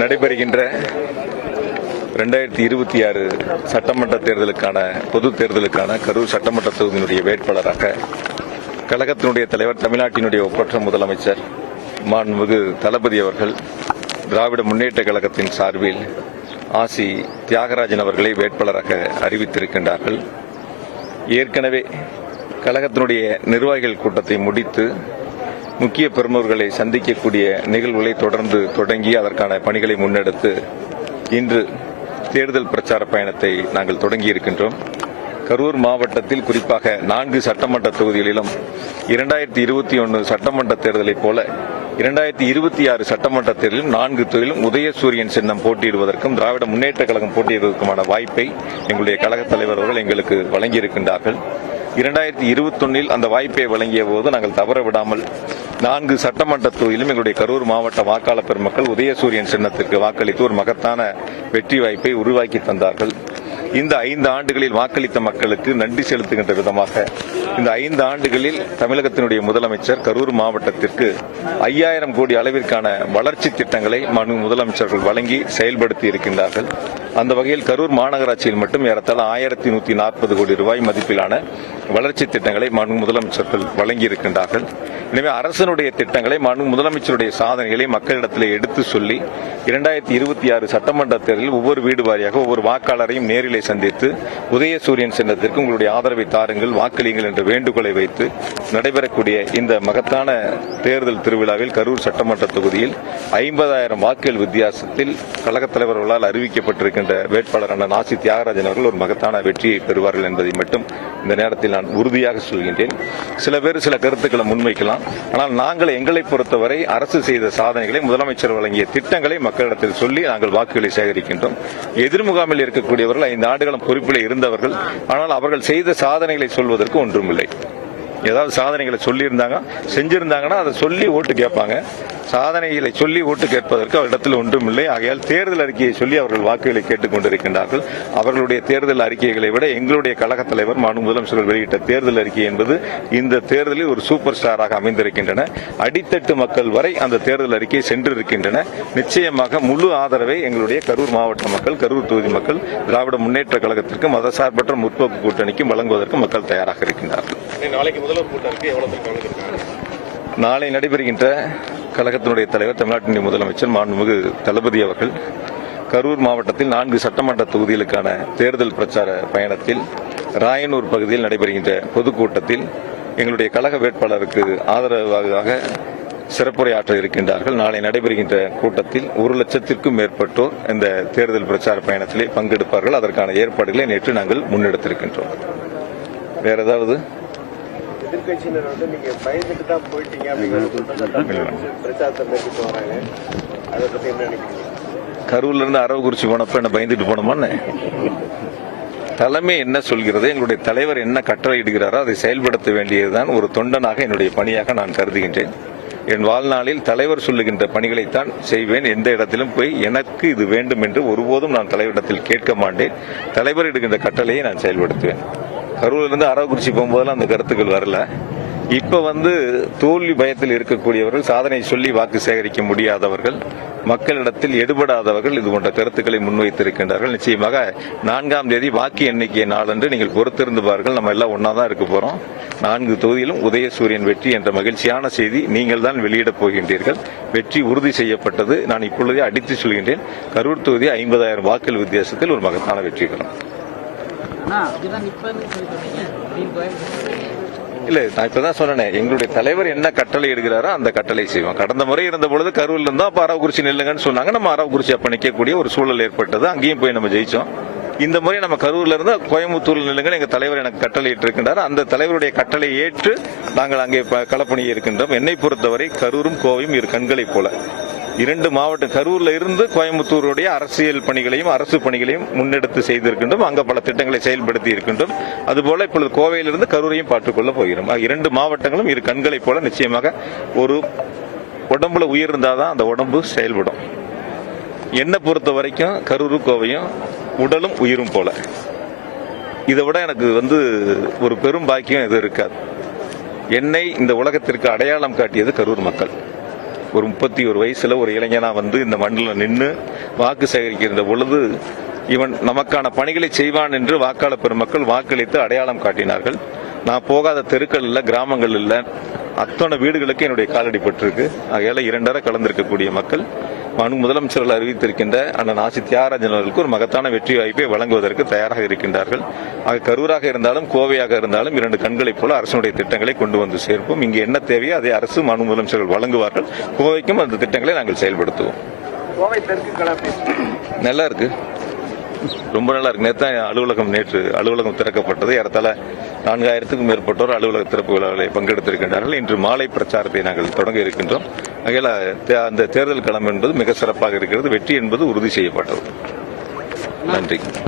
நடைபெறுகின்ற 2026 சட்டமன்ற தேர்தலுக்கான பொது தேர்தலுக்கான கரூர் சட்டமன்ற தொகுதியினுடைய வேட்பாளராக கழகத்தினுடைய தலைவர், தமிழ்நாட்டினுடைய ஒப்பற்ற முதலமைச்சர் மாண்புமிகு தளபதி அவர்கள் திராவிட முன்னேற்ற கழகத்தின் சார்பில் ஆசி தியாகராஜன் அவர்களை வேட்பாளராக அறிவித்திருக்கின்றார்கள். ஏற்கனவே கழகத்தினுடைய நிர்வாகிகள் கூட்டத்தை முடித்து முக்கிய பிரமுகர்களை சந்திக்கக்கூடிய நிகழ்வுகளை தொடர்ந்து தொடங்கி அதற்கான பணிகளை முன்னெடுத்து இன்று தேர்தல் பிரச்சார பயணத்தை நாங்கள் தொடங்கி இருக்கின்றோம். கரூர் மாவட்டத்தில் குறிப்பாக 4 சட்டமன்ற தொகுதிகளிலும் 2021 சட்டமன்ற தேர்தலைப் போல 2026 சட்டமன்ற தேர்தலிலும் 4 தொகுதியிலும் உதயசூரியன் சின்னம் போட்டியிடுவதற்கும் திராவிட முன்னேற்ற கழகம் போட்டியிடுவதற்குமான வாய்ப்பை எங்களுடைய கழக தலைவர் அவர்கள் எங்களுக்கு வழங்கியிருக்கின்றார்கள். 2021 அந்த வாய்ப்பை வழங்கிய போது நாங்கள் தவற விடாமல் 4 சட்டமன்ற தொகுதியிலும் எங்களுடைய கரூர் மாவட்ட வாக்காளர் பெருமக்கள் உதயசூரியன் சின்னத்திற்கு வாக்களித்து ஒரு மகத்தான வெற்றி வாய்ப்பை உருவாக்கி தந்தார்கள். இந்த 5 ஆண்டுகளில் வாக்களித்த மக்களுக்கு நன்றி செலுத்துகின்ற விதமாக இந்த 5 ஆண்டுகளில் தமிழகத்தினுடைய முதலமைச்சர் கரூர் மாவட்டத்திற்கு 5000 கோடி அளவிற்கான வளர்ச்சி திட்டங்களை முதலமைச்சர்கள் வழங்கி செயல்படுத்தி இருக்கின்றார்கள். அந்த வகையில் கரூர் மாநகராட்சியில் மட்டும் ஏறத்தாழ 1140 கோடி ரூபாய் மதிப்பிலான வளர்ச்சி திட்டங்களை முதலமைச்சர்கள் வழங்கி இருக்கின்றார்கள். எனவே அரசனுடைய திட்டங்களை முதலமைச்சருடைய சாதனைகளை மக்களிடத்தில் எடுத்து சொல்லி 2026 சட்டமன்ற தேர்தலில் ஒவ்வொரு வீடு வாரியாக ஒவ்வொரு வாக்காளரையும் நேரிலே சந்தித்து உதயசூரியன் சின்னத்திற்கு உங்களுடைய ஆதரவை தாருங்கள், வாக்களியுங்கள் என்ற வேண்டுகோளை வைத்து நடைபெறக்கூடிய இந்த மகத்தான தேர்தல் திருவிழாவில் கரூர் சட்டமன்ற தொகுதியில் 50,000 வாக்குகள் வித்தியாசத்தில் கழகத் தலைவர்களால் அறிவிக்கப்பட்டிருக்கின்ற வேட்பாளரான ஆசி தியாகராஜன் அவர்கள் ஒரு மகத்தான வெற்றியை பெறுவார்கள் என்பதை மட்டும் இந்த நேரத்தில் நான் உறுதியாக சொல்கின்றேன். சில பேர் சில கருத்துக்களை முன்வைக்கலாம். ஆனால் நாங்கள் எங்களை பொறுத்தவரை அரசு செய்த சாதனைகளை, முதலமைச்சர் வழங்கிய திட்டங்களை மக்களிடத்தில் சொல்லி நாங்கள் வாக்குகளை சேகரிக்கின்றோம். எதிர்முகாமில் இருக்கக்கூடியவர்கள் 5 ஆண்டுகளும் பொறுப்பில் இருந்தவர்கள். ஆனால் அவர்கள் செய்த சாதனைகளை சொல்வதற்கு ஒன்றுமில்லை. ஏதாவது சாதனைகளை சொல்லியிருந்தாங்க, செஞ்சிருந்தாங்கன்னா அதை சொல்லி ஓட்டு கேட்பாங்க. சாதனைகளை சொல்லி ஓட்டு கேட்பதற்கு அவரிடத்தில் ஒன்றுமில்லை. ஆகையால் தேர்தல் அறிக்கையை சொல்லி அவர்கள் வாக்குகளை கேட்டுக் கொண்டிருக்கின்றார்கள். அவர்களுடைய தேர்தல் அறிக்கைகளை விட எங்களுடைய கழக தலைவர் முதலமைச்சர் வெளியிட்ட தேர்தல் அறிக்கை என்பது இந்த தேர்தலில் ஒரு சூப்பர் ஸ்டாராக அமைந்திருக்கின்றன. அடித்தட்டு மக்கள் வரை அந்த தேர்தல் அறிக்கை சென்றிருக்கின்றன. நிச்சயமாக முழு ஆதரவை எங்களுடைய கரூர் மாவட்ட மக்கள், கரூர் தொகுதி மக்கள் திராவிட முன்னேற்ற கழகத்திற்கும் மதசார்பற்ற முற்போக்கு கூட்டணிக்கும் வழங்குவதற்கு மக்கள் தயாராக இருக்கின்றார்கள். நாளை நடைபெறுகின்ற கழகத்தினுடைய தலைவர், தமிழ்நாட்டினுடைய முதலமைச்சர் மாண்புமிகு தளபதி அவர்கள் கரூர் மாவட்டத்தில் 4 சட்டமன்ற தொகுதிகளுக்கான தேர்தல் பிரச்சார பயணத்தில் ராயனூர் பகுதியில் நடைபெறுகின்ற பொதுக்கூட்டத்தில் எங்களுடைய கழக வேட்பாளருக்கு ஆதரவாக சிறப்புரையாற்ற இருக்கின்றார்கள். நாளை நடைபெறுகின்ற கூட்டத்தில் 1 லட்சத்திற்கும் மேற்பட்டோர் இந்த தேர்தல் பிரச்சார பயணத்திலே பங்கெடுப்பார்கள். அதற்கான ஏற்பாடுகளை நேற்று நாங்கள் முன்னெடுத்திருக்கின்றோம். வேற ஏதாவது எதிர்கட்சியினர் நீங்க பயந்துட்டு தான் போயிட்டீங்க அப்படிங்கிற பிரச்சாரத்தை மேற்கொண்டு வராங்க. அதை பத்தி என்ன நினைக்கிறீங்க? கரூர்ல இருந்து அரவக்குறிச்சி போனப்ப என்ன பயந்துட்டு போனோமான்னு தலைமை என்ன சொல்கிறது, எங்களுடைய தலைவர் என்ன கட்டளை இடுகிறாரோ அதை செயல்படுத்த வேண்டியதுதான் ஒரு தொண்டனாக என்னுடைய பணியாக நான் கருதுகின்றேன். என் வாழ்நாளில் தலைவர் சொல்லுகின்ற பணிகளைத்தான் செய்வேன். எந்த இடத்திலும் போய் எனக்கு இது வேண்டும் என்று ஒருபோதும் நான் தலைவரிடத்தில் கேட்க மாட்டேன். தலைவர் இடுகின்ற கட்டளையை நான் செயல்படுத்துவேன். கரூரிலிருந்து அரவக்குறிச்சி போகும்போதெல்லாம் அந்த கருத்துக்கள் வரல. இப்ப தோல்வி பயத்தில் இருக்கக்கூடியவர்கள், சாதனை சொல்லி வாக்கு சேகரிக்க முடியாதவர்கள், மக்களிடத்தில் எடுபடாதவர்கள் இது போன்ற கருத்துக்களை முன்வைத்திருக்கின்றார்கள். நிச்சயமாக 4ஆம் தேதி வாக்கு எண்ணிக்கை நாளன்று நீங்கள் பொறுத்திருந்து பாருங்கள். நம்ம எல்லாம் ஒன்னா தான் இருக்க போறோம். 4 தொகுதியிலும் உதயசூரியன் வெற்றி என்ற மகிழ்ச்சியான செய்தி நீங்கள் தான் வெளியிடப் போகின்றீர்கள். வெற்றி உறுதி செய்யப்பட்டது. நான் இப்பொழுதே அடித்து சொல்கின்றேன். கரூர் தொகுதி 50,000 வாக்குகள் வித்தியாசத்தில் ஒரு மகத்தான வெற்றி பெறும். இல்ல, நான் இப்பதான் சொன்னேன், எங்களுடைய தலைவர் என்ன கட்டளை எடுக்கிறாரோ அந்த கட்டளை செய்வோம். கடந்த முறை இருந்த பொழுது கரூர்ல இருந்தா அப்ப அரவக்குறிச்சி நில்லுங்கன்னு சொன்னாங்க. நம்ம அரவக்குறிச்சி அப்ப நிக்கக்கூடிய ஒரு சூழல் ஏற்பட்டது. அங்கேயும் போய் நம்ம ஜெயிச்சோம். இந்த முறை நம்ம கரூர்ல இருந்து கோயம்புத்தூர்ல நில்லுங்கன்னு எங்க தலைவர் எனக்கு கட்டளை இருக்கின்றார். அந்த தலைவருடைய கட்டளை ஏற்று நாங்கள் அங்கே களப்பணியை இருக்கின்றோம். என்னை பொறுத்தவரை கரூரும் கோவையும் இரு கண்களை போல 2 மாவட்டம், கரூர்ல இருந்து கோயம்புத்தூருடைய அரசியல் பணிகளையும் அரசு பணிகளையும் முன்னெடுத்து செய்திருக்கின்றோம். அங்க பல திட்டங்களை செயல்படுத்தி இருக்கின்றோம். அதுபோல இப்பொழுது கோவையிலிருந்து கரூரையும் பார்த்துக்கொள்ள போகிறோம். 2 மாவட்டங்களும் இரு கண்களை போல நிச்சயமாக ஒரு உடம்புல உயிர் இருந்தாதான் அந்த உடம்பு செயல்படும். என்னை பொறுத்த வரைக்கும் கரூரும் கோவையும் உடலும் உயிரும் போல. இதை விட எனக்கு ஒரு பெரும் பாக்கியம் எது இருக்காது. என்னை இந்த உலகத்திற்கு அடையாளம் காட்டியது கரூர் மக்கள். ஒரு 31 வயசுல ஒரு இளைஞனா வந்து இந்த மண்ணில் நின்று வாக்கு சேகரிக்கின்ற பொழுது இவன் நமக்கான பணிகளை செய்வான் என்று வாக்காளர் பெருமக்கள் வாக்களித்து அடையாளம் காட்டினார்கள். நான் போகாத தெருக்கள் இல்ல, கிராமங்கள் இல்ல, அத்தனை வீடுகளுக்கு என்னுடைய காலடி பட்டிருக்கு. ஆகையால 2 கலந்திருக்கக்கூடிய மக்கள் முதலமைச்சர்கள் அறிவித்திருக்கின்ற அண்ணன் ஆசி தியாகராஜன் அவர்களுக்கு ஒரு மகத்தான வெற்றி வாய்ப்பை வழங்குவதற்கு தயாராக இருக்கின்றார்கள். ஆக கரூராக இருந்தாலும் கோவையாக இருந்தாலும் 2 கண்களைப் போல அரசுடைய திட்டங்களை கொண்டு வந்து சேர்ப்போம். இங்கு என்ன தேவையோ அதை அரசு முதலமைச்சர்கள் வழங்குவார்கள். கோவைக்கும் அந்த திட்டங்களை நாங்கள் செயல்படுத்துவோம். கோவை தெற்கு களம் நல்லா இருக்கு, ரொம்ப நல்லா இருக்கு. நேற்று அலுவலகம் திறக்கப்பட்டது. ஏறத்தாழ 4000க்கும் மேற்பட்டோர் அலுவலக திறப்பு விழாவில் பங்கெடுத்திருக்கின்றார்கள். இன்று மாலை பிரச்சாரத்தை நாங்கள் தொடங்க இருக்கின்றோம். ஆகையால் அந்த தேர்தல் களம் என்பது மிக சிறப்பாக இருக்கிறது. வெற்றி என்பது உறுதி செய்யப்பட்டது. நன்றி.